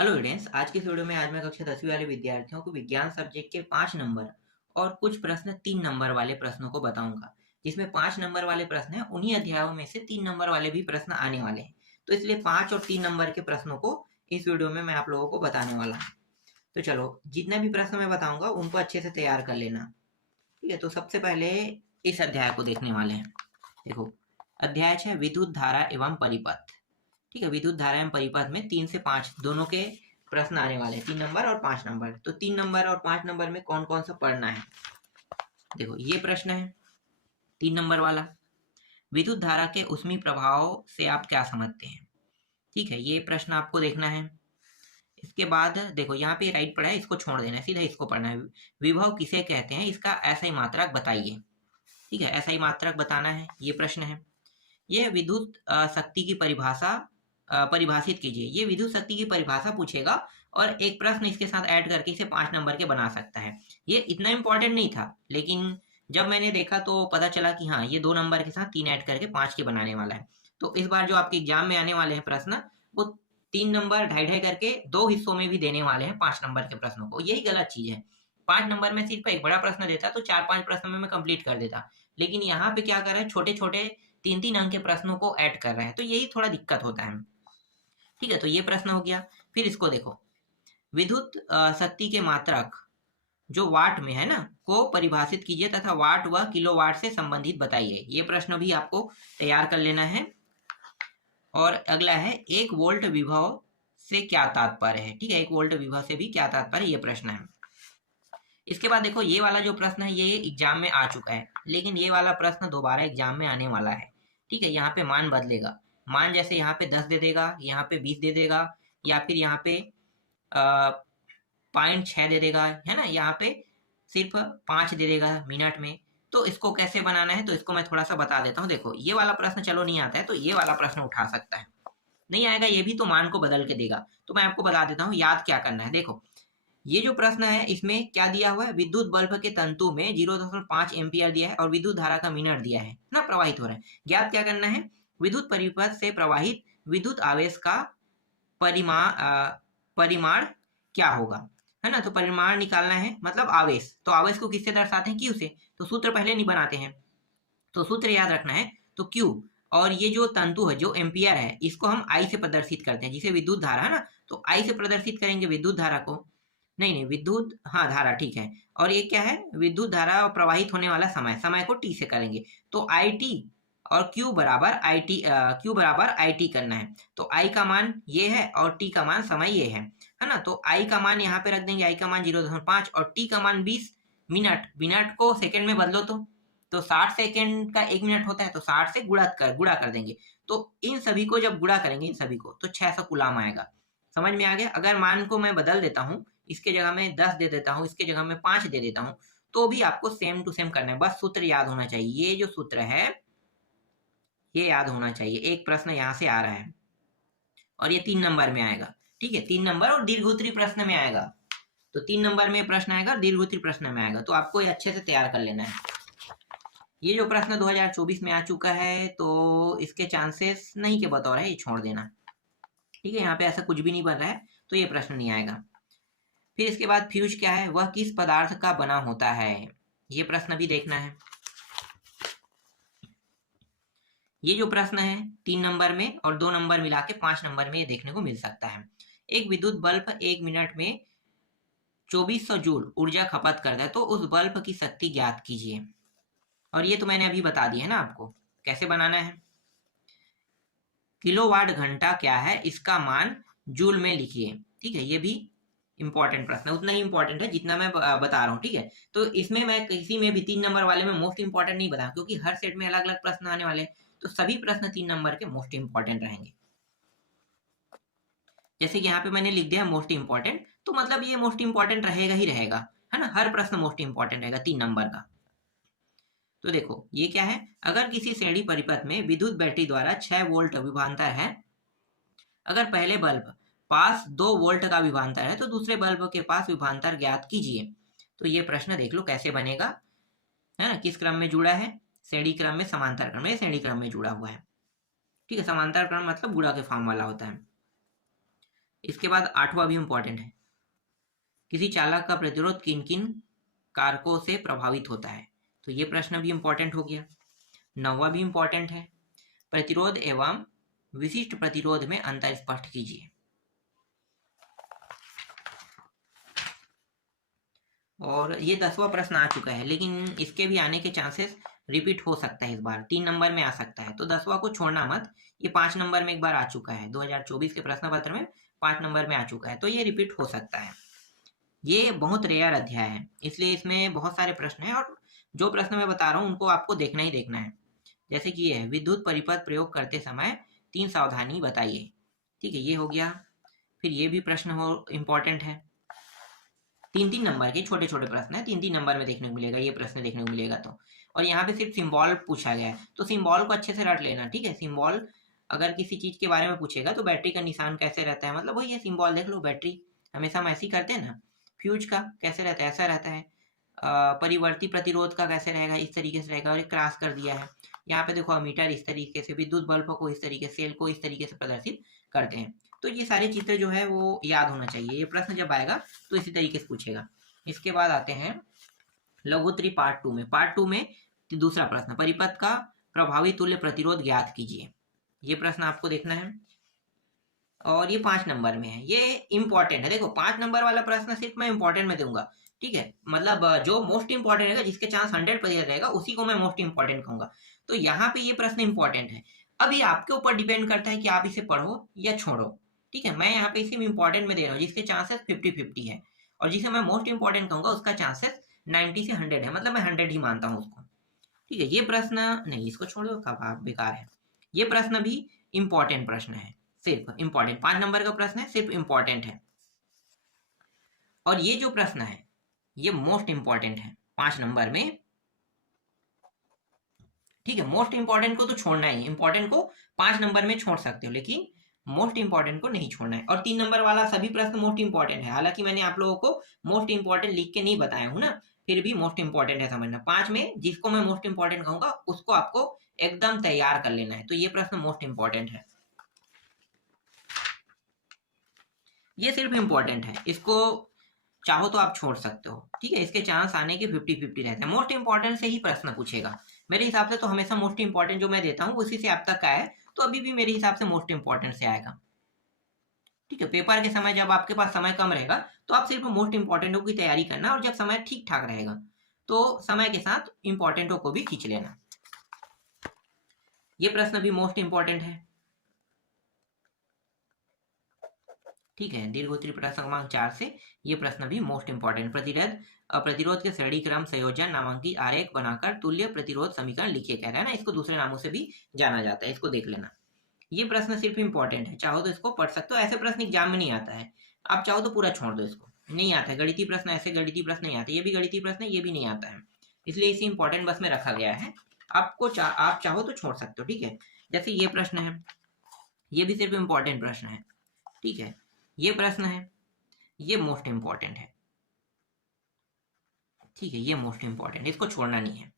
Hello students, आज की इस वीडियो में आज मैं कक्षा 10वीं वाले विद्यार्थियों को विज्ञान सब्जेक्ट के 5 नंबर और कुछ प्रश्न 3 नंबर वाले प्रश्नों को बताऊंगा। जिसमें 5 नंबर वाले प्रश्न हैं, उन्हीं अध्यायों में से 3 नंबर वाले भी प्रश्न आने वाले हैं। तो इसलिए 5 और 3 नंबर के प्रश्नों को इस वीडियो में मैं आप लोगों को बताने वाला हूँ। तो चलो, जितने भी प्रश्न मैं बताऊंगा उनको अच्छे से तैयार कर लेना। ठीक है, तो सबसे पहले इस अध्याय को देखने वाले हैं। देखो, अध्याय है विद्युत धारा एवं परिपथ। ठीक है, विद्युत धारा एवं परिपथ में 3 से 5 दोनों के प्रश्न आने वाले हैं, 3 नंबर और 5 नंबर। तो 3 नंबर और 5 नंबर में कौन कौन सा पढ़ना है, देखो ये प्रश्न है 3 नंबर वाला। विद्युत धारा के ऊष्मीय प्रभाव से आप क्या समझते हैं। ठीक है, ये प्रश्न आपको देखना है। इसके बाद देखो, यहाँ पे राइट पड़ा है, इसको छोड़ देना है, सीधा इसको पढ़ना है। विभव किसे कहते हैं, इसका ऐसा ही मात्रक बताइए। ठीक है, ऐसा ही मात्रक बताना है, ये प्रश्न है। ये विद्युत शक्ति की परिभाषा परिभाषित कीजिए। ये विद्युत शक्ति की परिभाषा पूछेगा और एक प्रश्न इसके साथ ऐड करके इसे 5 नंबर के बना सकता है। ये इतना इंपॉर्टेंट नहीं था, लेकिन जब मैंने देखा तो पता चला कि हाँ, ये 2 नंबर के साथ 3 ऐड करके 5 के बनाने वाला है। तो इस बार जो आपके एग्जाम में आने वाले हैं प्रश्न, वो 3 नंबर ढाई ढाई करके 2 हिस्सों में भी देने वाले हैं 5 नंबर के प्रश्नों को। यही गलत चीज है। 5 नंबर में सिर्फ एक बड़ा प्रश्न देता तो 4-5 प्रश्न में मैं कंप्लीट कर देता, लेकिन यहाँ पे क्या कर रहे हैं, छोटे छोटे 3-3 अंक के प्रश्नों को ऐड कर रहे हैं, तो यही थोड़ा दिक्कत होता है। ठीक है, तो ये प्रश्न हो गया। फिर इसको देखो, विद्युत शक्ति के मात्रक जो वाट में है ना, को परिभाषित कीजिए तथा वाट व किलोवाट से संबंधित बताइए। ये प्रश्न भी आपको तैयार कर लेना है। और अगला है, 1 वोल्ट विभव से क्या तात्पर्य है। ठीक है, 1 वोल्ट विभव से भी क्या तात्पर्य, ये प्रश्न है। इसके बाद देखो, ये वाला जो प्रश्न है ये एग्जाम में आ चुका है, लेकिन ये वाला प्रश्न दोबारा एग्जाम में आने वाला है। ठीक है, यहाँ पे मान बदलेगा। मान जैसे यहाँ पे 10 दे देगा, यहाँ पे 20 दे देगा, या फिर यहाँ पे 0.6 दे देगा, है ना, यहाँ पे सिर्फ 5 दे देगा मिनट में। तो इसको कैसे बनाना है, तो इसको मैं थोड़ा सा बता देता हूँ। देखो, ये वाला प्रश्न चलो नहीं आता है, तो ये वाला प्रश्न उठा सकता है। नहीं आएगा ये भी, तो मान को बदल के देगा। तो मैं आपको बता देता हूँ याद क्या करना है। देखो, ये जो प्रश्न है इसमें क्या दिया हुआ है, विद्युत बल्ब के तंतु में 0.5 एम्पियर दिया है और विद्युत धारा का मिनट दिया है ना, प्रवाहित हो रहा है। ज्ञात क्या करना है, विद्युत परिपथ से प्रवाहित विद्युत आवेश का परिमाण क्या होगा, है ना। तो परिमाण निकालना है, मतलब आवेश। तो आवेश को किससे दर्शाते हैं, क्यू से। तो सूत्र पहले नहीं बनाते हैं, तो सूत्र याद रखना है। तो क्यू, और ये जो तंतु है जो एम्पियर है, इसको हम आई से प्रदर्शित करते हैं, जिसे विद्युत धारा है ना, तो आई से प्रदर्शित करेंगे विद्युत धारा को। नहीं नहीं, विद्युत, हाँ धारा, ठीक है। और ये क्या है, विद्युत धारा प्रवाहित होने वाला समय, समय को टी से करेंगे। तो आई टी और क्यू बराबर आई टी, क्यू बराबर आई टी करना है। तो आई का मान ये है और टी का मान समय ये है ना। तो आई का मान यहाँ पे रख देंगे, आई का मान 0.5 और टी का मान 20 मिनट। मिनट को सेकंड में बदलो तो 60 सेकंड का 1 मिनट होता है, तो 60 से गुणा कर देंगे। तो इन सभी को जब गुणा करेंगे, इन सभी को, तो 600 कुलाम आएगा। समझ में आ गया। अगर मान को मैं बदल देता हूँ, इसके जगह में 10 दे देता हूँ, इसके जगह में 5 दे देता हूँ, तो भी आपको सेम टू सेम करना है। बस सूत्र याद होना चाहिए। ये जो सूत्र है ये याद होना चाहिए। एक प्रश्न यहाँ से आ रहा है और ये 3 नंबर में आएगा। ठीक है, 3 नंबर और दीर्घोत्तरी प्रश्न में आएगा। तो 3 नंबर में प्रश्न आएगा, दीर्घोत्तरी प्रश्न में आएगा। तो आपको ये अच्छे से तैयार कर लेना है। ये जो प्रश्न 2024 में आ चुका है, तो इसके चांसेस नहीं के बतौर है, ये छोड़ देना। ठीक है, यहाँ पे ऐसा कुछ भी नहीं बन रहा है, तो ये प्रश्न नहीं आएगा। फिर इसके बाद फ्यूज क्या है, वह किस पदार्थ का बना होता है, ये प्रश्न भी देखना है। ये जो प्रश्न है 3 नंबर में और 2 नंबर मिला के 5 नंबर में ये देखने को मिल सकता है। एक विद्युत बल्ब 1 मिनट में 2400 जूल ऊर्जा खपत करता है, तो उस बल्ब की शक्ति ज्ञात कीजिए। और ये तो मैंने अभी बता दिया है ना आपको कैसे बनाना है। किलोवाट घंटा क्या है, इसका मान जूल में लिखिए। ठीक है, ये भी इंपॉर्टेंट प्रश्न है, उतना ही इंपॉर्टेंट है जितना मैं बता रहा हूँ। ठीक है, तो इसमें मैं किसी में भी 3 नंबर वाले में मोस्ट इंपॉर्टेंट नहीं बताऊँ, क्योंकि हर सेट में अलग अलग प्रश्न आने वाले हैं, तो सभी प्रश्न 3 नंबर के मोस्ट इंपॉर्टेंट रहेंगे। जैसे कि यहाँ पे मैंने लिख दिया मोस्ट इंपॉर्टेंट, तो मतलब ये मोस्ट इंपॉर्टेंट रहेगा ही रहेगा, है ना। हर प्रश्न मोस्ट इंपॉर्टेंट रहेगा 3 नंबर का। तो देखो ये क्या है, अगर किसी श्रेणी परिपथ में विद्युत बैटरी द्वारा 6 वोल्ट विभवांतर है, अगर पहले बल्ब पास 2 वोल्ट का विभवांतर है, तो दूसरे बल्ब के पास विभवांतर ज्ञात कीजिए। तो ये प्रश्न देख लो कैसे बनेगा, है ना। किस क्रम में जुड़ा है, श्रेणी क्रम में, समांतर क्रम में, श्रेणी क्रम में जुड़ा हुआ है। ठीक है, समांतर क्रम मतलब गुणा के फॉर्म वाला होता है। इसके बाद 8वां भी इंपॉर्टेंट है, किसी चालक का प्रतिरोध किन किन कारकों से प्रभावित होता है, तो ये प्रश्न भी इंपॉर्टेंट हो गया। 9वां भी इंपॉर्टेंट है, प्रतिरोध एवं विशिष्ट प्रतिरोध में अंतर स्पष्ट कीजिए। और ये 10वां प्रश्न आ चुका है, लेकिन इसके भी आने के चांसेस रिपीट हो सकता है, इस बार 3 नंबर में आ सकता है, तो 10वां को छोड़ना मत। ये 5 नंबर में एक बार आ चुका है, 2024 के प्रश्न पत्र में 5 नंबर में आ चुका है, तो ये रिपीट हो सकता है। ये बहुत रेयर अध्याय है, इसलिए इसमें बहुत सारे प्रश्न हैं, और जो प्रश्न मैं बता रहा हूँ उनको आपको देखना ही देखना है। जैसे कि ये है, विद्युत परिपथ प्रयोग करते समय 3 सावधानी बताइए। ठीक है, ये हो गया। फिर ये भी प्रश्न हो इंपॉर्टेंट है, 3-3 नंबर के छोटे छोटे प्रश्न है, 3-3 नंबर में देखने को मिलेगा, ये प्रश्न देखने को मिलेगा। तो और यहाँ पे सिर्फ सिंबल पूछा गया है, तो सिंबल को अच्छे से रट लेना। ठीक है, सिंबल अगर किसी चीज के बारे में पूछेगा तो बैटरी का निशान कैसे रहता है, मतलब वही है, सिंबल देख लो, बैटरी हमेशा हम ऐसे ही करते हैं ना। फ्यूज का कैसे रहता है, ऐसा रहता है। परिवर्ती प्रतिरोध का कैसे रहेगा, इस तरीके से रहेगा, और क्रॉस कर दिया है। यहाँ पे देखो अमीटर इस तरीके से, विद्युत बल्ब को इस तरीके, सेल को इस तरीके से प्रदर्शित करते हैं। तो ये सारे चित्र जो है वो याद होना चाहिए, ये प्रश्न जब आएगा तो इसी तरीके से पूछेगा। इसके बाद आते हैं लघुत्तरी पार्ट 2 में। पार्ट 2 में दूसरा प्रश्न, परिपथ का प्रभावी तुल्य प्रतिरोध ज्ञात कीजिए। ये प्रश्न आपको देखना है, और ये 5 नंबर में है, ये इंपॉर्टेंट है। देखो 5 नंबर वाला प्रश्न सिर्फ मैं इंपॉर्टेंट में दूंगा। ठीक है, मतलब जो मोस्ट इंपॉर्टेंट रहेगा, जिसके चांस 100% रहेगा, उसी को मैं मोस्ट इंपॉर्टेंट कहूंगा। तो यहाँ पे ये प्रश्न इंपॉर्टेंट है। अभी आपके ऊपर डिपेंड करता है कि आप इसे पढ़ो या छोड़ो। ठीक है, मैं यहाँ पे इसे इंपॉर्टेंट में दे रहा हूँ, जिसके चांसेस 50-50 है, और जिसे मैं मोस्ट इंपॉर्टेंट कहूंगा उसका चांसेस 90 से 100 है, मतलब मैं 100 ही मानता हूँ उसको। ठीक है, ये प्रश्न नहीं, इसको छोड़ दो, कब बेकार है। ये प्रश्न भी इंपॉर्टेंट प्रश्न है, सिर्फ इंपॉर्टेंट, 5 नंबर का प्रश्न है, सिर्फ इंपॉर्टेंट है। और ये जो प्रश्न है ये मोस्ट इंपॉर्टेंट है 5 नंबर में। ठीक है, मोस्ट इंपॉर्टेंट को तो छोड़ना ही, इंपॉर्टेंट को 5 नंबर में छोड़ सकते हो, लेकिन मोस्ट इंपॉर्टेंट को नहीं छोड़ना है। और 3 नंबर वाला सभी प्रश्न मोस्ट इंपॉर्टेंट है, हालांकि मैंने आप लोगों को मोस्ट इंपॉर्टेंट लिख के नहीं बताया हूं ना, फिर भी मोस्ट इंपॉर्टेंट है समझना। 5 में जिसको मैं मोस्ट इंपॉर्टेंट कहूंगा उसको आपको एकदम तैयार कर लेना है, तो ये प्रश्न मोस्ट इंपॉर्टेंट है, ये सिर्फ इंपॉर्टेंट है, इसको चाहो तो आप छोड़ सकते हो। ठीक है, इसके चांस आने के 50-50 रहते हैं, मोस्ट इंपॉर्टेंट से ही प्रश्न पूछेगा मेरे हिसाब से। तो हमेशा मोस्ट इंपॉर्टेंट जो मैं देता हूँ उसी से अब तक आया है, तो अभी भी मेरे हिसाब से मोस्ट इंपॉर्टेंट से आएगा। ठीक है, पेपर के समय जब आपके पास समय कम रहेगा तो आप सिर्फ मोस्ट इंपॉर्टेंटों की तैयारी करना, और जब समय ठीक ठाक रहेगा तो समय के साथ इंपॉर्टेंटों को भी खींच लेना। ये प्रश्न भी मोस्ट इंपॉर्टेंट है। ठीक है, दीर्घोत्तरी प्रश्न क्रमांक 4 से ये प्रश्न भी मोस्ट इंपॉर्टेंट, प्रतिरोध के श्रेणी क्रम संयोजन नामांकित आरेख बनाकर तुल्य प्रतिरोध समीकरण लिखिए, कह रहा है ना, इसको दूसरे नामों से भी जाना जाता है, इसको देख लेना। ये प्रश्न सिर्फ इंपॉर्टेंट है, चाहो तो इसको पढ़ सकते हो, ऐसे प्रश्न एग्जाम में नहीं आता है, आप चाहो तो पूरा छोड़ दो, इसको नहीं आता है। गणितीय प्रश्न, ऐसे गणितीय प्रश्न नहीं आते, ये भी गणितीय प्रश्न है, ये भी नहीं आता है, इसलिए इसे इंपॉर्टेंट बस में रखा गया है। आप चाहो तो छोड़ सकते हो। ठीक है, जैसे ये प्रश्न है, ये भी सिर्फ इंपॉर्टेंट प्रश्न है। ठीक है, ये प्रश्न है, ये मोस्ट इंपॉर्टेंट है। ठीक है, ये मोस्ट इंपॉर्टेंट, इसको छोड़ना नहीं है,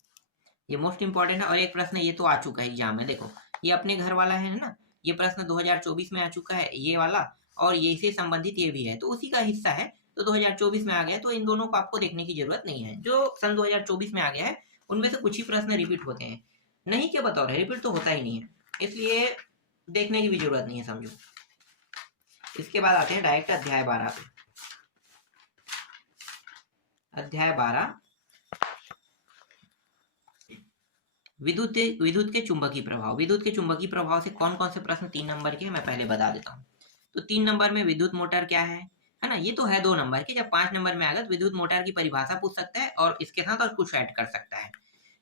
ये मोस्ट इंपॉर्टेंट है। और एक प्रश्न ये तो आ चुका है एग्जाम में, देखो ये अपने घर वाला है ना, ये प्रश्न 2024 में आ चुका है ये वाला, और ये से संबंधित ये भी है, तो उसी का हिस्सा है, तो 2024 में आ गया, तो इन दोनों को आपको देखने की जरूरत नहीं है। जो सन 2024 में आ गया है उनमें से कुछ ही प्रश्न रिपीट होते हैं, नहीं क्या बताओ, रिपीट तो होता ही नहीं है, इसलिए देखने की भी जरूरत नहीं है, समझो। इसके बाद आते हैं डायरेक्ट अध्याय 12 पे। अध्याय 12 विद्युत के चुंबकीय प्रभाव। विद्युत के चुंबकीय प्रभाव से कौन कौन से प्रश्न 3 नंबर के मैं पहले बता देता हूँ। तो 3 नंबर में विद्युत मोटर क्या है ना, ये तो है 2 नंबर के। जब 5 नंबर में आएगा तो विद्युत मोटर की परिभाषा पूछ सकता है, और इसके साथ और कुछ ऐड कर सकता है।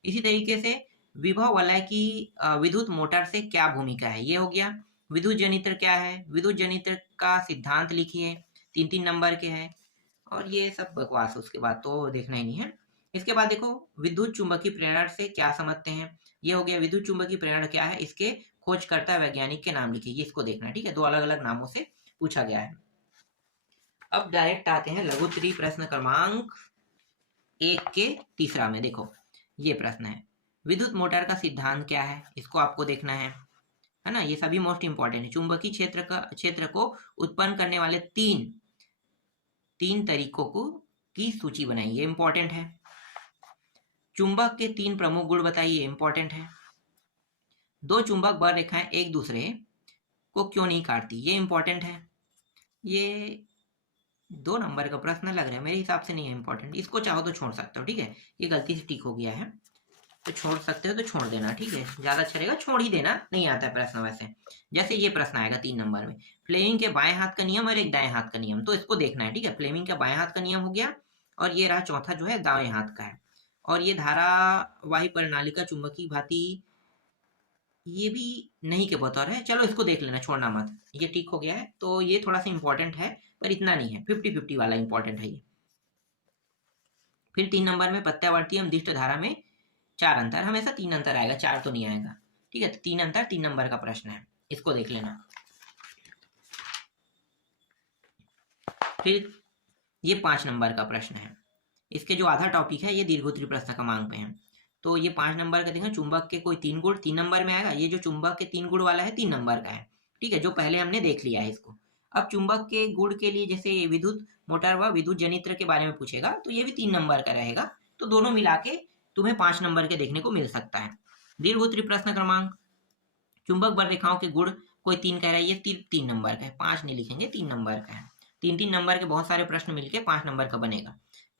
इसी तरीके से विभव वलय की विद्युत मोटर से क्या भूमिका है, ये हो गया। विद्युत जनित्र क्या है, विद्युत जनित्र का सिद्धांत लिखिए, 3-3 नंबर के हैं, और ये सब बकवास, उसके बाद तो देखना ही नहीं है। इसके बाद देखो विद्युत चुंबकीय प्रेरण से क्या समझते हैं, ये हो गया। विद्युत चुंबकीय प्रेरण क्या है, इसके खोजकर्ता वैज्ञानिक के नाम लिखिए, इसको देखना है। ठीक है, 2 अलग अलग नामों से पूछा गया है। अब डायरेक्ट आते हैं लघुत्तरी प्रश्न क्रमांक 1 के तीसरा में। देखो ये प्रश्न है, विद्युत मोटर का सिद्धांत क्या है, इसको आपको देखना है। है ना, ये सभी मोस्ट इंपॉर्टेंट है। चुंबकीय क्षेत्र को उत्पन्न करने वाले तीन तरीकों की सूची बनाइए, ये इंपॉर्टेंट है। चुंबक के 3 प्रमुख गुण बताइए, इंपॉर्टेंट है। 2 चुंबक बल रेखाएं एक दूसरे को क्यों नहीं काटती, ये इंपॉर्टेंट है। ये 2 नंबर का प्रश्न लग रहा है, मेरे हिसाब से नहीं है इंपॉर्टेंट, इसको चाहो तो छोड़ सकते हो, ठीक है, ये गलती से टिक हो गया है, तो छोड़ सकते हो तो छोड़ देना, ठीक है, ज्यादा अच्छा रहेगा, छोड़ ही देना, नहीं आता है प्रश्न वैसे। जैसे ये प्रश्न आएगा 3 नंबर में, फ्लेमिंग के बाएं हाथ का नियम और एक दाएं हाथ का नियम, तो इसको देखना है, ठीक है। फ्लेमिंग का बाएं हाथ का नियम हो गया, और ये रहा चौथा जो है दाएं हाथ का है। और ये धारावाही प्रणाली का चुंबकीय भांति, ये भी नहीं के बतौर है, चलो इसको देख लेना, छोड़ना मत, ये ठीक हो गया है। तो ये थोड़ा सा इंपॉर्टेंट है, पर इतना नहीं है, 50-50 वाला इंपॉर्टेंट है ये। फिर 3 नंबर में प्रत्यावर्ती एवं दिष्ट धारा में 4 अंतर, हमेशा 3 अंतर आएगा, 4 तो नहीं आएगा, ठीक है। तो 3 अंतर 3 नंबर का प्रश्न है, इसको देख लेना। फिर ये 5 नंबर का प्रश्न है, इसके जो आधा टॉपिक है ये दीर्घोत्तरीय प्रश्न क्रमांक पे है। तो ये 5 नंबर का देखो, चुंबक के कोई 3 गुण 3 नंबर में आएगा, ये जो चुंबक के 3 गुण वाला है 3 नंबर का है, ठीक है, जो पहले हमने देख लिया है इसको। अब चुंबक के गुण के लिए जैसे विद्युत मोटर व विद्युत जनित्र के बारे में पूछेगा, तो ये भी 3 नंबर का रहेगा, तो दोनों मिला के तुम्हें 5 नंबर के देखने को मिल सकता है। दीर्घोत्तरीय प्रश्न क्रमांक, चुंबक बल रेखाओं के गुण कोई 3 कह रहा है, ये 3 नंबर का है, 5 नहीं लिखेंगे, 3 नंबर का है। 3-3 नंबर के बहुत सारे प्रश्न मिलके 5 नंबर का बनेगा,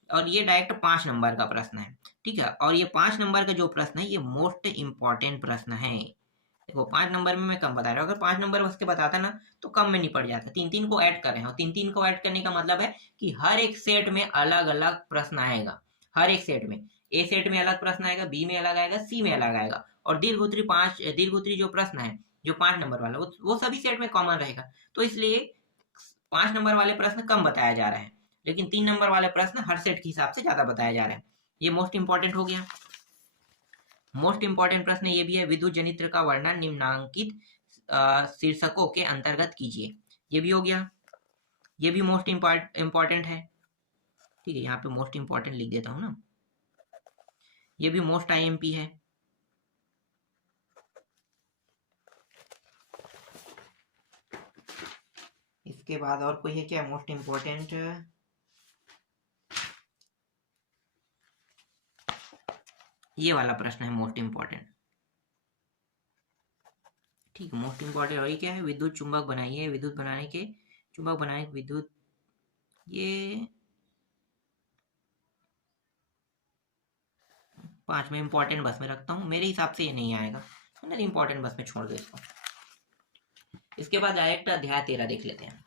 और ये डायरेक्ट 5 नंबर का प्रश्न है, ठीक है। और ये 5 नंबर का जो प्रश्न है ये मोस्ट इंपॉर्टेंट प्रश्न है। देखो 5 नंबर में मैं कम बता रहा हूँ, अगर 5 नंबर बस के बताता ना तो कम में निपट जाता, 3-3 को ऐड कर रहे हो, 3-3 को ऐड करने का मतलब है कि हर एक सेट में अलग अलग प्रश्न आएगा, हर एक सेट में, ए सेट में अलग प्रश्न आएगा, बी में अलग आएगा, सी में अलग आएगा, और दीर्घोत्तरीय जो प्रश्न है जो 5 नंबर वाला वो सभी सेट में कॉमन रहेगा, तो इसलिए 5 नंबर वाले प्रश्न कम बताया जा रहा है, लेकिन 3 नंबर वाले प्रश्न हर सेट के हिसाब से ज्यादा बताया जा रहा है। ये मोस्ट इंपॉर्टेंट हो गया। मोस्ट इंपॉर्टेंट प्रश्न ये भी है, विद्युत जनित्र का वर्णन निम्नांकित शीर्षकों के अंतर्गत कीजिए, ये भी हो गया, ये भी मोस्ट इंपॉर्टेंट है, ठीक है, यहाँ पे मोस्ट इंपॉर्टेंट लिख देता हूँ ना, ये भी मोस्ट आईएमपी है। इसके बाद और कोई है क्या मोस्ट इंपॉर्टेंट, ये वाला प्रश्न है मोस्ट इंपॉर्टेंट, ठीक है, मोस्ट इंपॉर्टेंट। और ये क्या है, विद्युत चुंबक बनाइए, विद्युत बनाने के चुंबक बनाने के विद्युत, ये 5 में इंपॉर्टेंट बस में रखता हूँ, मेरे हिसाब से ये नहीं आएगा, नहीं इंपॉर्टेंट बस में छोड़ दो इसको। इसके बाद डायरेक्ट अध्याय 13 देख लेते हैं।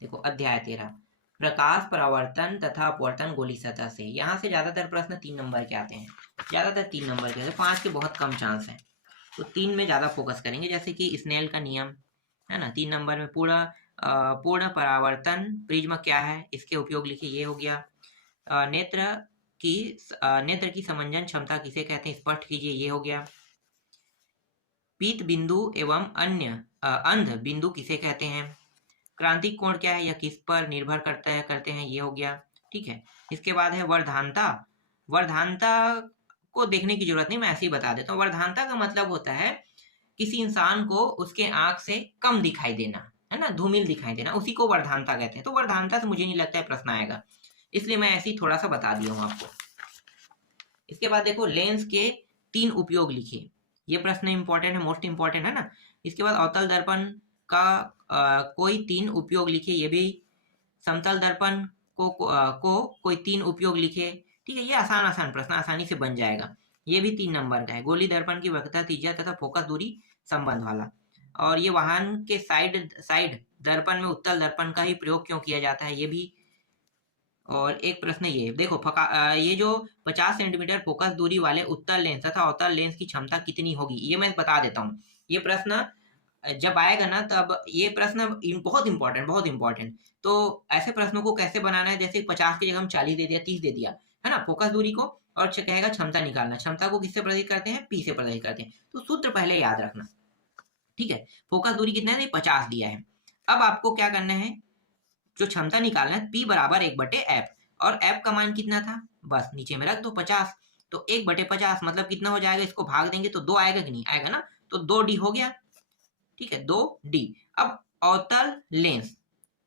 देखो अध्याय 13, प्रकाश परावर्तन तथा अपवर्तन गोलीय सतह से, यहाँ से ज्यादातर प्रश्न 3 नंबर के आते हैं, ज्यादातर 3 नंबर के, 5 के बहुत कम चांस है, तो 3 में ज्यादा फोकस करेंगे। जैसे कि स्नेल का नियम है ना, 3 नंबर में पूर्ण परावर्तन प्रिज्म क्या है, इसके उपयोग लिखिए, ये हो गया। नेत्र की समंजन क्षमता किसे कहते हैं, स्पष्ट कीजिए, ये हो गया। पीत बिंदु एवं अंध बिंदु किसे कहते हैं, क्रांतिक कोण क्या है या किस पर निर्भर करते हैं, ये हो गया, ठीक है। इसके बाद है वर्धानता, वर्धानता को देखने की जरूरत नहीं, मैं ऐसे ही बता देता हूँ। वर्धानता का मतलब होता है किसी इंसान को उसके आंख से कम दिखाई देना, है ना, धूमिल दिखाई देना, उसी को वर्धानता कहते हैं। तो वर्धानता से मुझे नहीं लगता है प्रश्न आएगा, इसलिए मैं ऐसे ही थोड़ा सा बता दिया हूँ आपको। इसके बाद देखो लेंस के 3 उपयोग लिखिए, ये प्रश्न इंपॉर्टेंट है, मोस्ट इंपॉर्टेंट है ना। इसके बाद अवतल दर्पण का कोई 3 उपयोग लिखिए, ये भी। समतल दर्पण को कोई 3 उपयोग लिखे, ठीक है, ये आसान प्रश्न आसानी से बन जाएगा, ये भी 3 नंबर का है। गोली दर्पण की वक्रता, त्रिज्या तथा फोकस दूरी संबंध वाला। और ये वाहन के साइड दर्पण में उत्तल दर्पण का ही प्रयोग क्यों किया जाता है, ये भी। और एक प्रश्न ये देखो, ये जो 50 सेंटीमीटर फोकस दूरी वाले उत्तल लेंस तथा अवतल लेंस की क्षमता कितनी होगी, ये मैं बता देता हूँ। ये प्रश्न जब आएगा ना तब ये प्रश्न बहुत इंपॉर्टेंट। तो ऐसे प्रश्नों को कैसे बनाना है, जैसे 50 की जगह हम 40 दे दिया, 30 दे दिया, है ना, फोकस दूरी को, और कहेगा क्षमता निकालना, क्षमता को किससे प्रदर्शित करते हैं, पी से प्रदर्शित करते हैं, तो सूत्र पहले याद रखना, ठीक है। फोकस दूरी कितना है, 50 दिया है। अब आपको क्या करना है, जो क्षमता निकालना है, P बराबर 1/f, और f का मान कितना था, बस नीचे में रख दो 50, तो 1/50 मतलब कितना हो जाएगा, इसको भाग देंगे तो 2 आएगा कि नहीं आएगा ना, तो 2D हो गया, ठीक है, 2D। अब अवतल लेंस,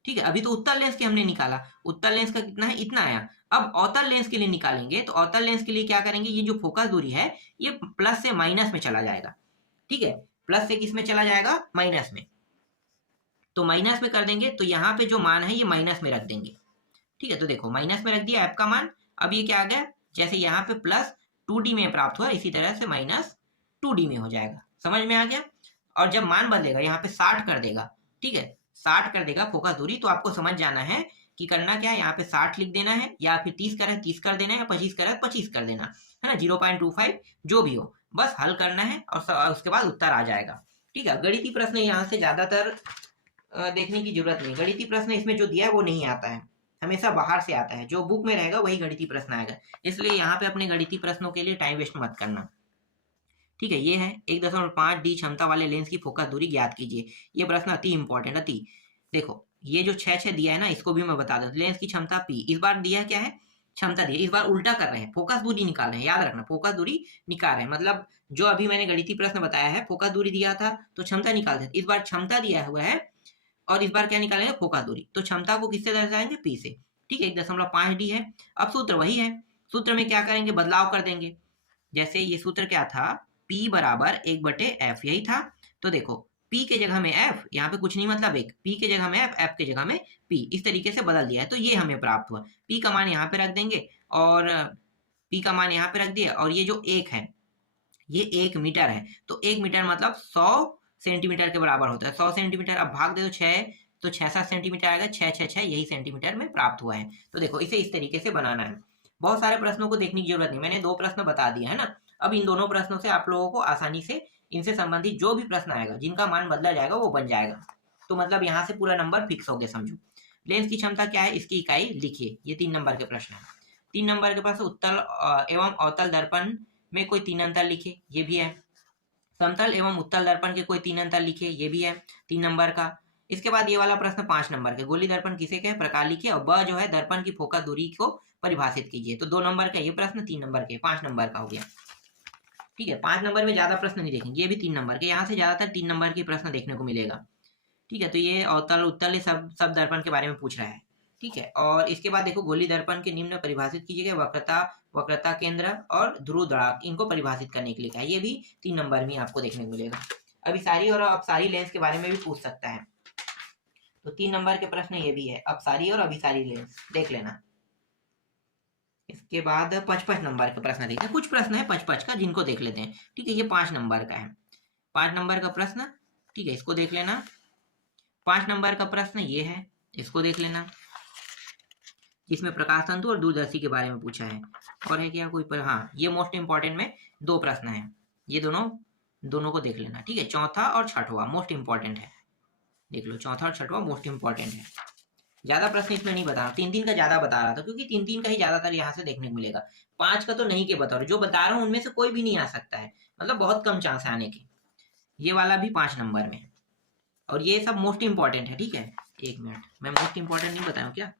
ठीक है, अभी तो उत्तल लेंस की हमने निकाला, उत्तल लेंस का कितना है, इतना आया। अब अवतल लेंस के लिए निकालेंगे तो अवतल लेंस के लिए क्या करेंगे, ये जो फोकस दूरी है ये प्लस से माइनस में चला जाएगा, ठीक है, प्लस से किस में चला जाएगा, माइनस में। तो माइनस में कर देंगे तो यहाँ पे जो मान है ये माइनस में रख देंगे, ठीक है। तो देखो माइनस में रख दिया एफ का मान। अब ये क्या आ गया, जैसे यहाँ पे प्लस 2D में प्राप्त हुआ इसी तरह से माइनस 2D में हो जाएगा, समझ में आ गया। और जब मान बदलेगा यहाँ पे 60 कर देगा, ठीक है, 60 कर देगा फोकस दूरी, तो आपको समझ जाना है कि करना क्या है, यहाँ पे 60 लिख देना है, या फिर 30 करे 30 कर देना है, या 25 करे 25 कर देना है ना, 0.25 जो भी हो, बस हल करना है और उसके बाद उत्तर आ जाएगा, ठीक है। गणितीय प्रश्न यहाँ से ज्यादातर देखने की जरूरत नहीं, गणितीय प्रश्न इसमें जो दिया है वो नहीं आता है, हमेशा बाहर से आता है, जो बुक में रहेगा वही गणितीय प्रश्न आएगा, इसलिए यहाँ पे अपने गणितीय प्रश्नों के लिए टाइम वेस्ट मत करना, ठीक है। ये है 1.5D क्षमता वाले लेंस की फोकस दूरी ज्ञात कीजिए। ये प्रश्न अति इंपॉर्टेंट, अति। देखो ये जो 6 दिया है ना, इसको भी मैं बता दूं, लेंस की क्षमता P, इस बार दिया क्या है, क्षमता दी, इस बार उल्टा कर रहे हैं, फोकस दूरी निकाल रहे हैं, याद रखना फोकस दूरी निकाल रहे हैं, मतलब जो अभी मैंने गणितीय प्रश्न बताया है फोकस दूरी दिया था तो क्षमता निकालते थे, इस बार क्षमता दिया हुआ है और इस बार क्या निकालेंगे, फोकस दूरी, तो क्षमता को किससे दर्शाएंगे, P से, ठीक है, 1.5D है। अब सूत्र वही है, सूत्र में क्या करेंगे, बदलाव कर देंगे, जैसे ये सूत्र क्या था, P बराबर 1/F, यही था। तो देखो P के जगह में F, यहाँ पे कुछ नहीं मतलब एक, P के जगह में F के जगह में P, इस तरीके से बदल दिया है, तो ये हमें प्राप्त हुआ। P का मान यहाँ पे रख देंगे और P का मान यहाँ पे रख दिया, और ये जो 1 है ये 1 मीटर है, तो 1 मीटर मतलब 100 सेंटीमीटर के बराबर होता है, 100 सेंटीमीटर, अब भाग दे तो 6, तो 6-7 सेंटीमीटर आएगा, 6 यही सेंटीमीटर में प्राप्त हुआ है। तो देखो इसे इस तरीके से बनाना है, बहुत सारे प्रश्नों को देखने की जरूरत नहीं, मैंने 2 प्रश्न बता दिया है ना। अब इन दोनों प्रश्नों से आप लोगों को आसानी से इनसे संबंधित जो भी प्रश्न आएगा जिनका मान बदला जाएगा वो बन जाएगा, तो मतलब यहाँ से पूरा नंबर फिक्स हो गया, समझो। लेंस की क्षमता क्या है, इसकी इकाई लिखिए, ये 3 नंबर के प्रश्न है। 3 नंबर के पास उत्तल एवं अवतल दर्पण में कोई 3 अंतर लिखे, ये भी है। समतल एवं उत्तल दर्पण के कोई 3 अंतर लिखे, ये भी है 3 नंबर का। इसके बाद ये वाला प्रश्न 5 नंबर के, गोली दर्पण किसे कहे, प्रकार लिखिए, और ब जो है दर्पण की फोकस दूरी को परिभाषित कीजिए। तो 2 नंबर का ये प्रश्न, 3 नंबर के, 5 नंबर का हो गया, ठीक है। 5 नंबर में ज्यादा प्रश्न नहीं देखेंगे, ये भी 3 नंबर के, यहाँ से ज्यादातर 3 नंबर के प्रश्न देखने को मिलेगा, ठीक है। तो ये अवतल उत्तल सब दर्पण के बारे में पूछ रहा है, ठीक है। और इसके बाद देखो गोली दर्पण के निम्न परिभाषित कीजिएगा, वक्रता, वक्रता केंद्र और ध्रुव दरार, इनको परिभाषित करने के लिए कहा, ये भी 3 नंबर में आपको देखने को मिलेगा। अभिसारी और अपसारी लेंस के बारे में भी पूछ सकता है, तो 3 नंबर के प्रश्न ये भी है, अपसारी और अभिसारी लेंस देख लेना। इसके बाद 5 नंबर का प्रश्न देखते हैं, कुछ प्रश्न है 5 का जिनको देख लेते हैं, ठीक है। ये 5 नंबर का है, 5 नंबर का प्रश्न, ठीक है, इसको देख लेना। 5 नंबर का प्रश्न ये है, इसको देख लेना, जिसमें प्रकाश तंतु और दूरदर्शी के बारे में पूछा है। और है क्या कोई पर, हाँ ये मोस्ट इंपॉर्टेंट में 2 प्रश्न है, ये दोनों को देख लेना, ठीक है। चौथा और छठवां मोस्ट इंपॉर्टेंट है, देख लो, चौथा और छठवां मोस्ट इंपॉर्टेंट है। ज्यादा प्रश्न इसमें नहीं बता रहा, 3 का ज्यादा बता रहा था, क्योंकि 3 का ही ज्यादातर यहाँ से देखने को मिलेगा। 5 का तो नहीं के बता रहा, जो बता रहा हूँ उनमें से कोई भी नहीं आ सकता है, मतलब बहुत कम चांस है आने के। ये वाला भी 5 नंबर में, और ये सब मोस्ट इंपॉर्टेंट है, ठीक है। 1 मिनट, मैं मोस्ट इंपॉर्टेंट नहीं बताऊँ क्या,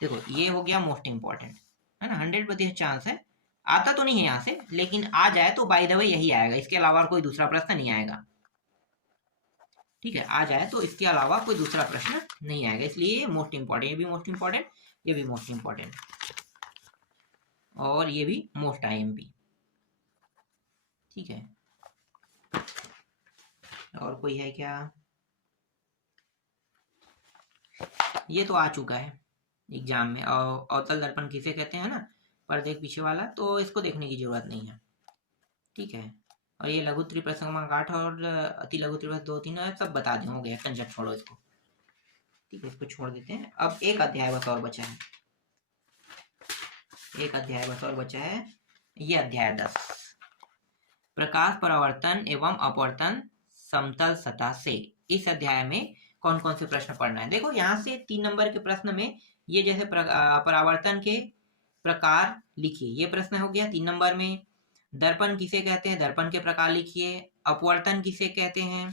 देखो ये हो गया मोस्ट इंपॉर्टेंट, है ना, 100% चांस है, आता तो नहीं है यहाँ से, लेकिन आ जाए तो बाय द वे यही आएगा, इसके अलावा कोई दूसरा प्रश्न नहीं आएगा, ठीक है। आ जाए तो इसके अलावा कोई दूसरा प्रश्न नहीं आएगा, इसलिए ये मोस्ट इंपॉर्टेंट, ये भी मोस्ट इंपॉर्टेंट, ये भी मोस्ट इंपॉर्टेंट, और ये भी मोस्ट IMP, ठीक है। और कोई है क्या, ये तो आ चुका है एग्जाम में, और अवतल दर्पण किसे कहते हैं ना, पर्दे के पीछे वाला, तो इसको देखने की जरूरत नहीं है, ठीक है। और ये लघु त्रिपद क्रमांक 8 और अति लघु त्रिपद 2-3 सब बता दिए, हो गया, कंजक छोड़ो इसको, ठीक है, इसको छोड़ देते हैं। अब एक अध्याय बस और बचा है, एक अध्याय बस और बचा है, ये अध्याय 10, प्रकाश परावर्तन एवं अपवर्तन समतल सतह से। इस अध्याय में कौन कौन से प्रश्न पढ़ना है, देखो यहाँ से 3 नंबर के प्रश्न में ये जैसे परावर्तन के प्रकार लिखिए, ये प्रश्न हो गया 3 नंबर में। दर्पण किसे कहते हैं, दर्पण के प्रकार लिखिए। अपवर्तन किसे कहते हैं,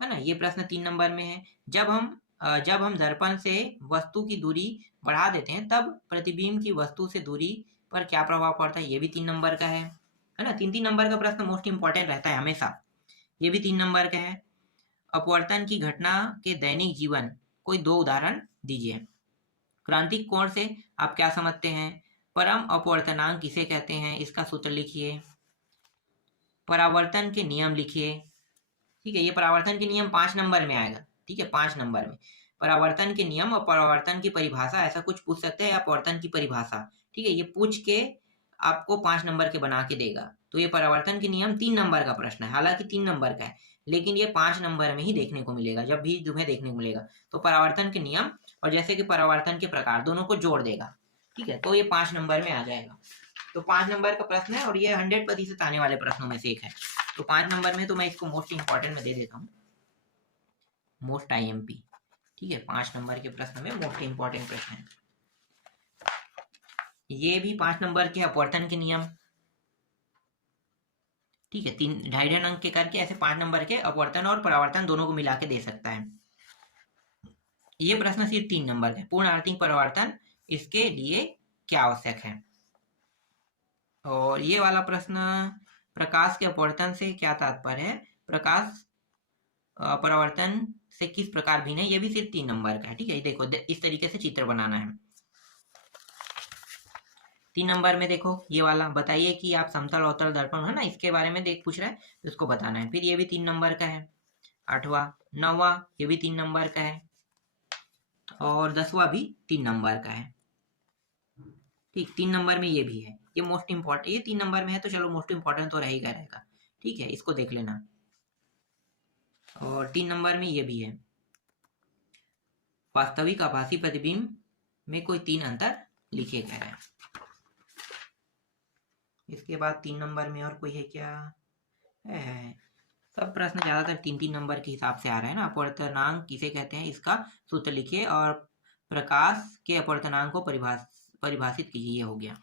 है ना, ये प्रश्न 3 नंबर में है। जब हम दर्पण से वस्तु की दूरी बढ़ा देते हैं तब प्रतिबिंब की वस्तु से दूरी पर क्या प्रभाव पड़ता है, ये भी 3 नंबर का है ना। 3 नंबर का प्रश्न मोस्ट इंपॉर्टेंट रहता है हमेशा, ये भी 3 नंबर का है। अपवर्तन की घटना के दैनिक जीवन कोई 2 उदाहरण दीजिए। क्रांतिक कोण से आप क्या समझते हैं? परम अपवर्तनांक किसे कहते हैं, इसका सूत्र लिखिए। परावर्तन के नियम लिखिए। ठीक है, ये परावर्तन के नियम 5 नंबर में आएगा। ठीक है, 5 नंबर में परावर्तन के नियम और परावर्तन की परिभाषा ऐसा कुछ पूछ सकते हैं, या अपवर्तन की परिभाषा। ठीक है, ये पूछ के आपको 5 नंबर के बना के देगा। तो ये परावर्तन के नियम 3 नंबर का प्रश्न है, हालांकि 3 नंबर का है, लेकिन ये 5 नंबर में ही देखने को मिलेगा, जब भी तुम्हें देखने को मिलेगा। तो परावर्तन के नियम और जैसे कि परावर्तन के प्रकार दोनों को जोड़ देगा। ठीक है, तो ये 5 नंबर में आ जाएगा। तो 5 नंबर का प्रश्न है और ये 100% आने वाले प्रश्नों में से एक है। तो 5 नंबर में तो मैं इसको मोस्ट इंपॉर्टेंट में दे देता हूँ, मोस्ट आईएमपी। ठीक है, 5 नंबर के प्रश्न में मोस्ट इंपॉर्टेंट प्रश्न है। ये भी 5 नंबर के अपवर्तन के नियम। ठीक है, 2.5 अंक के करके ऐसे 5 नंबर के अपवर्तन और परावर्तन दोनों को मिला के दे सकता है। ये प्रश्न सिर्फ 3 नंबर का है। पूर्ण आवर्ती परावर्तन, इसके लिए क्या आवश्यक है? और ये वाला प्रश्न, प्रकाश के अपवर्तन से क्या तात्पर्य है, प्रकाश परावर्तन से किस प्रकार भिन्न है, ये भी सिर्फ 3 नंबर का है। ठीक है, देखो इस तरीके से चित्र बनाना है। 3 नंबर में देखो ये वाला, बताइए कि आप समतल अवतल दर्पण है ना, इसके बारे में पूछ रहा है, तो इसको बताना है। फिर ये भी 3 नंबर का है। 8वां 9वां ये भी 3 नंबर का है, और 10वां भी 3 नंबर का है। ठीक, 3 नंबर में ये भी है। ये मोस्ट इंपॉर्टेंट, ये 3 नंबर में है तो चलो मोस्ट इंपॉर्टेंट तो रहेगा। ठीक है, इसको देख लेना। और 3 नंबर में ये भी है, वास्तविक आभासी प्रतिबिंब में कोई 3 अंतर लिखे गए हैं। इसके बाद 3 नंबर में और कोई है क्या? है। सब प्रश्न ज्यादातर 3-3 नंबर के हिसाब से आ रहे हैं ना। अपवर्तनांक किसे कहते हैं, इसका सूत्र लिखिए, और प्रकाश के अपवर्तनांक को परिभाषित कीजिए। ये हो गया।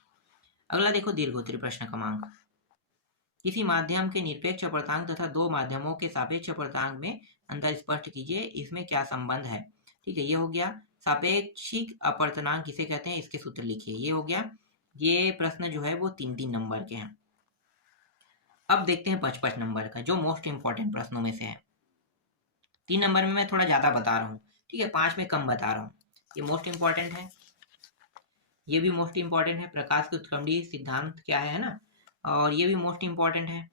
अगला देखो, दीर्घोत्तरी प्रश्न क्रमांक। किसी माध्यम के निरपेक्ष अपवर्तनांक तथा 2 माध्यमों के सापेक्ष अपवर्तनांक में अंतर स्पष्ट कीजिए, इसमें क्या संबंध है? ठीक है, ये हो गया। सापेक्षिक अपवर्तनांक किसे कहते हैं, इसके सूत्र लिखिए। ये हो गया। ये प्रश्न जो है वो 3-3 नंबर के हैं। अब देखते हैं 5-5 नंबर का, जो मोस्ट इंपॉर्टेंट प्रश्नों में से है। 3 नंबर में मैं थोड़ा ज्यादा बता रहा हूँ, ठीक है, 5 में कम बता रहा हूँ। ये मोस्ट इंपॉर्टेंट है, ये भी मोस्ट इंपॉर्टेंट है। प्रकाश के उत्क्रमणीय सिद्धांत क्या है ना, और ये भी मोस्ट इंपॉर्टेंट है।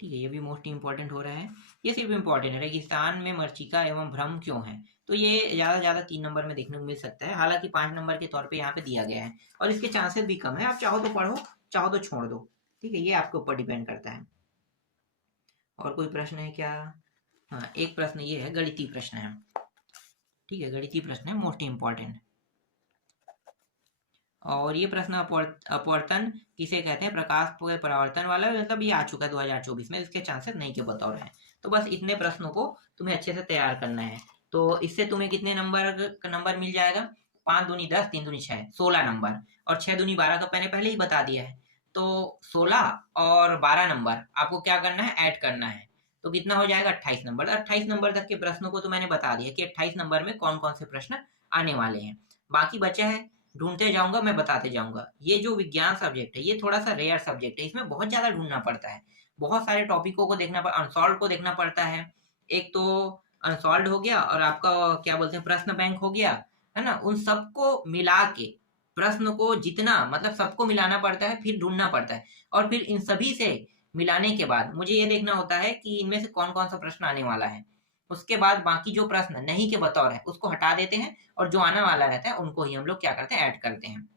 ठीक है, ये भी मोस्ट इंपॉर्टेंट हो रहा है। ये सिर्फ इंपॉर्टेंट है, रेगिस्तान में मरीचिका एवं भ्रम क्यों है, तो ये ज्यादा 3 नंबर में देखने को मिल सकता है, हालांकि 5 नंबर के तौर पे यहाँ पे दिया गया है, और इसके चांसेस भी कम है। आप चाहो तो पढ़ो, चाहो तो छोड़ दो। ठीक है, ये आपके ऊपर डिपेंड करता है। और कोई प्रश्न है क्या? हाँ, एक प्रश्न ये है, गणितीय प्रश्न है। ठीक है, गणितीय प्रश्न है, मोस्ट इंपॉर्टेंट। और ये प्रश्न अपवर्तन किसे कहते हैं, प्रकाश के परावर्तन वाला, मतलब ये आ चुका है 2024 में, इसके चांसेस नहीं के बतौर हैं। तो बस इतने प्रश्नों को तुम्हें अच्छे से तैयार करना है। तो इससे तुम्हें कितने नंबर मिल जाएगा? 5 दूनी 10, 3 दूनी 6, 16 नंबर, और 6 दूनी 12 का मैंने पहले ही बता दिया है। तो 16 और 12 नंबर आपको क्या करना है, ऐड करना है। तो कितना हो जाएगा? 28 नंबर। 28 नंबर तक के प्रश्नों को तो मैंने बता दिया कि 28 नंबर में कौन कौन से प्रश्न आने वाले हैं। बाकी बचा है, ढूंढते जाऊंगा, मैं बताते जाऊंगा। ये जो विज्ञान सब्जेक्ट है, ये थोड़ा सा रेयर सब्जेक्ट है, इसमें बहुत ज्यादा ढूंढना पड़ता है, बहुत सारे टॉपिकों को देखना पड़ता, अनसॉल्व को देखना पड़ता है। एक तो अनसॉल्व हो गया, और आपका क्या बोलते हैं, प्रश्न बैंक हो गया, है ना। उन सबको मिला के प्रश्न को जितना, मतलब सबको मिलाना पड़ता है, फिर ढूंढना पड़ता है, और फिर इन सभी से मिलाने के बाद मुझे ये देखना होता है कि इनमें से कौन कौन सा प्रश्न आने वाला है। उसके बाद बाकी जो प्रश्न नहीं के बतौर है उसको हटा देते हैं, और जो आने वाला रहता है उनको ही हम लोग क्या करते हैं, ऐड करते हैं।